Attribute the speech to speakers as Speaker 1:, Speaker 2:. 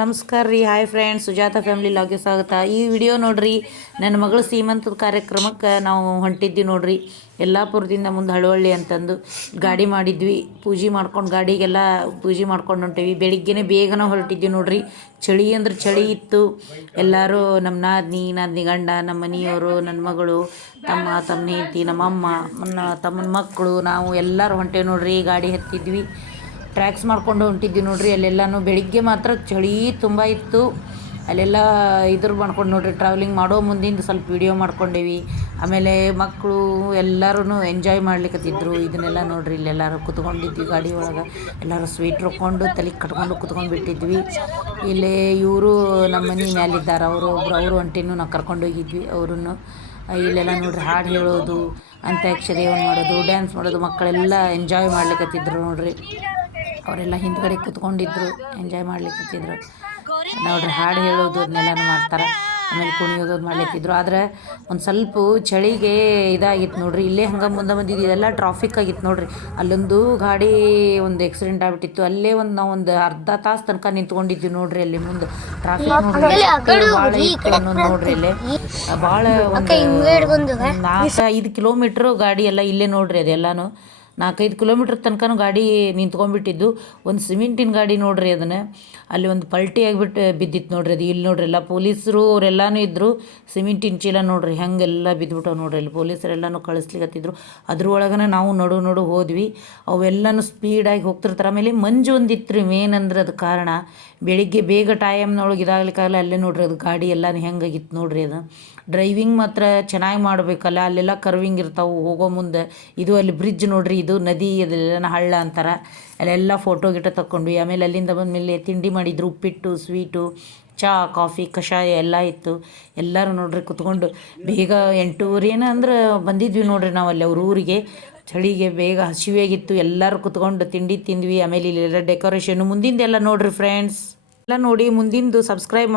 Speaker 1: ನಮಸ್ಕಾರ ರೀ. Hi friends Sujata family ಲಾಗೆ ಸ್ವಾಗತ. ಈ ವಿಡಿಯೋ ನೋಡ್ರಿ, ನನ್ನ ಮಗಳು ಸೀಮಂತದ ಕಾರ್ಯಕ್ರಮಕ್ಕೆ ನಾವು ಹೊಂಟಿದ್ವಿ ನೋಡ್ರಿ. ಯಲ್ಲಾಪುರದಿಂದ ಮುಂದೆ ಹಳುವಳ್ಳಿ ಅಂತಂದು ಗಾಡಿ ಮಾಡಿದ್ವಿ. ಪೂಜೆ ಮಾಡ್ಕೊಂಡು ಗಾಡಿಗೆಲ್ಲ ಪೂಜೆ ಮಾಡ್ಕೊಂಡು ಹೊಂಟೀವಿ. ಬೆಳಿಗ್ಗೆನೇ ಬೇಗನೆ ಹೊರಟಿದ್ವಿ ನೋಡ್ರಿ. ಚಳಿ ಅಂದ್ರೆ ಚಳಿ ಇತ್ತು. ಎಲ್ಲರೂ ನಮ್ಮ ನಾದ್ನಿ ನಾದ್ನಿ ಗಂಡ ನಮ್ಮ ಮನೆಯವರು ನನ್ನ ಮಗಳು, ತಮ್ಮ ತಮ್ಮ ಹೆಂಡತಿ, ನಮ್ಮಮ್ಮ ನನ್ನ ತಮ್ಮನ ಮಕ್ಕಳು, ನಾವು ಎಲ್ಲರೂ ಹೊಂಟೇವಿ ನೋಡ್ರಿ. ಗಾಡಿ ಹತ್ತಿದ್ವಿ. ಟ್ರ್ಯಾಕ್ಸ್ ಮಾಡ್ಕೊಂಡು ಹೊಂಟಿದ್ವಿ ನೋಡ್ರಿ, ಅಲ್ಲೆಲ್ಲನೂ ಬೆಳಿಗ್ಗೆ ಮಾತ್ರ ಚಳಿ ತುಂಬ ಇತ್ತು. ಅಲ್ಲೆಲ್ಲ ಇದ್ರ ಮಾಡ್ಕೊಂಡು ನೋಡ್ರಿ ಟ್ರಾವೆಲಿಂಗ್ ಮಾಡೋ ಮುಂದಿಂದ ಸ್ವಲ್ಪ ವಿಡಿಯೋ ಮಾಡ್ಕೊಂಡೇವಿ. ಆಮೇಲೆ ಮಕ್ಕಳು ಎಲ್ಲರೂ ಎಂಜಾಯ್ ಮಾಡ್ಲಿಕ್ಕತ್ತಿದ್ರು ಇದನ್ನೆಲ್ಲ ನೋಡ್ರಿ, ಇಲ್ಲೆಲ್ಲರೂ ಕುತ್ಕೊಂಡಿದ್ವಿ ಗಾಡಿ ಒಳಗೆ. ಎಲ್ಲರೂ ಸ್ವೀಟ್ ರೊಕ್ಕೊಂಡು ತಲೆ ಕಟ್ಕೊಂಡು ಕುತ್ಕೊಂಡು ಬಿಟ್ಟಿದ್ವಿ. ಇಲ್ಲಿ ಇವರು ನಮ್ಮ ಮನೆ ಮ್ಯಾಲಿದ್ದಾರೆ, ಅವರು ಒಬ್ರು, ಅವರು ಒಂಟಿನೂ ನಾವು ಕರ್ಕೊಂಡು ಹೋಗಿದ್ವಿ ಅವರನ್ನು. ಇಲ್ಲೆಲ್ಲ ನೋಡ್ರಿ, ಹಾಡು ಹೇಳೋದು, ಅಂತ್ಯಾಕ್ಷರಿ ಮಾಡೋದು ಡ್ಯಾನ್ಸ್ ಮಾಡೋದು, ಮಕ್ಕಳೆಲ್ಲ ಎಂಜಾಯ್ ಮಾಡ್ಲಿಕ್ಕತ್ತಿದ್ರು ನೋಡ್ರಿ. ಅವರೆಲ್ಲ ಹಿಂದ್ಗಡೆ ಕುತ್ಕೊಂಡಿದ್ರು ಎಂಜಾಯ್ ಮಾಡ್ಲಿಕ್ಕತ್ತಿದ್ರು ನೋಡ್ರಿ ಹಾಡು ಹೇಳೋದು ಅದನ್ನೆಲ್ಲನೂ ಮಾಡ್ತಾರೆ. ಆಮೇಲೆ ಕುಣಿಯೋದು ಅದು ಮಾಡ್ಲಿಕ್ಕಿದ್ರು. ಆದ್ರೆ ಒಂದು ಸ್ವಲ್ಪ ಚಳಿಗೆ ಇದಾಗಿತ್ತು ನೋಡ್ರಿ. ಇಲ್ಲೇ ಹಂಗೆ ಮುಂದೆ ಬಂದಿದ್ದು ಇದೆಲ್ಲ ಟ್ರಾಫಿಕ್ ಆಗಿತ್ತು ನೋಡ್ರಿ. ಅಲ್ಲೊಂದು ಗಾಡಿ ಒಂದು ಆಕ್ಸಿಡೆಂಟ್ ಆಗ್ಬಿಟ್ಟಿತ್ತು. ಅಲ್ಲೇ ಒಂದು ನಾವು ಒಂದು ಅರ್ಧ ತಾಸು ತನಕ ನಿಂತ್ಕೊಂಡಿದ್ವಿ ನೋಡ್ರಿ ಅಲ್ಲಿ ಮುಂದೆ. ಟ್ರಾಫಿಕ್ ನೋಡ್ರಿ ನೋಡ್ರಿ ಇಲ್ಲಿ. ಭಾಳ ಒಂದು ನಾಲ್ಕು ಐದು ಕಿಲೋಮೀಟ್ರ್ ಗಾಡಿ ಎಲ್ಲ ಇಲ್ಲೇ ನೋಡ್ರಿ ಅದೆಲ್ಲಾನು. ನಾಲ್ಕೈದು ಕಿಲೋಮೀಟ್ರ್ ತನಕನೂ ಗಾಡಿ ನಿಂತ್ಕೊಂಡ್ಬಿಟ್ಟಿದ್ದು. ಒಂದು ಸಿಮೆಂಟಿನ ಗಾಡಿ ನೋಡ್ರಿ ಅದನ್ನು. ಅಲ್ಲಿ ಒಂದು ಪಲ್ಟಿ ಆಗಿಬಿಟ್ಟು ಬಿದ್ದಿತ್ತು ನೋಡ್ರಿ ಅದು. ಇಲ್ಲಿ ನೋಡ್ರಿ ಎಲ್ಲ ಪೊಲೀಸರು ಅವರೆಲ್ಲನೂ ಇದ್ದರು ಸಿಮೆಂಟಿನ ಚೀಲ ನೋಡ್ರಿ ಹೆಂಗೆಲ್ಲ ಬಿದ್ದುಬಿಟ್ಟವು ನೋಡ್ರಿ ಅಲ್ಲಿ ಪೊಲೀಸರೆಲ್ಲನೂ ಕಳಿಸ್ಲಿಕತ್ತಿದ್ರು. ಅದ್ರೊಳಗನೆ ನಾವು ನಡು ನಡು ಹೋದ್ವಿ. ಅವೆಲ್ಲನೂ ಸ್ಪೀಡಾಗಿ ಹೋಗ್ತಿರ್ತಾರೆ. ಆಮೇಲೆ ಮಂಜು ಒಂದಿತ್ತು ಮೇನ್ ಅಂದ್ರೆ ಅದು ಕಾರಣ. ಬೆಳಿಗ್ಗೆ ಬೇಗ ಟೈಮ್ನೊಳಗೆ ಇದಾಗ್ಲಿಕ್ಕಾಗಲ್ಲ ಅಲ್ಲೇ ನೋಡ್ರಿ ಅದು ಗಾಡಿ ಎಲ್ಲ ಹೆಂಗಾಗಿತ್ತು ನೋಡ್ರಿ ಅದು. ಡ್ರೈವಿಂಗ್ ಮಾತ್ರ ಚೆನ್ನಾಗಿ ಮಾಡಬೇಕಲ್ಲ. ಅಲ್ಲೆಲ್ಲ ಕರ್ವಿಂಗ್ ಇರ್ತಾವೆ ಹೋಗೋ ಮುಂದೆ. ಇದು ಅಲ್ಲಿ ಬ್ರಿಡ್ಜ್ ನೋಡ್ರಿ ಇದು ನದಿ ಅದೆಲ್ಲ ಹಳ್ಳ ಅಂತಾರೆ. ಅಲ್ಲೆಲ್ಲ ಫೋಟೋ ಗಿಟ ತಕ್ಕೊಂಡ್ವಿ. ಆಮೇಲೆ ಅಲ್ಲಿಂದ ಬಂದಮೇಲೆ ತಿಂಡಿ ಮಾಡಿದ್ರು. ಉಪ್ಪಿಟ್ಟು ಸ್ವೀಟು ಚಹಾ ಕಾಫಿ ಕಷಾಯ ಎಲ್ಲ ಇತ್ತು. ಎಲ್ಲರೂ ನೋಡ್ರಿ ಕುತ್ಕೊಂಡು ಬೇಗ ಎಂಟೂವರೆನ ಅಂದ್ರೆ ಬಂದಿದ್ವಿ ನೋಡ್ರಿ ನಾವು ಅಲ್ಲಿ ಅವ್ರ ಊರಿಗೆ. ಚಳಿಗೆ ಬೇಗ ಹಸಿವೆಯಾಗಿತ್ತು. ಎಲ್ಲರೂ ಕುತ್ಕೊಂಡು ತಿಂಡಿ ತಿಂದ್ವಿ. ಆಮೇಲೆ ಇಲ್ಲೆಲ್ಲ ಡೆಕೋರೇಷನ್ ಮುಂದಿಂದೆಲ್ಲ ನೋಡ್ರಿ ಫ್ರೆಂಡ್ಸ್ ಎಲ್ಲ ನೋಡಿ ಮುಂದಿಂದು ಸಬ್ಸ್ಕ್ರೈಬ್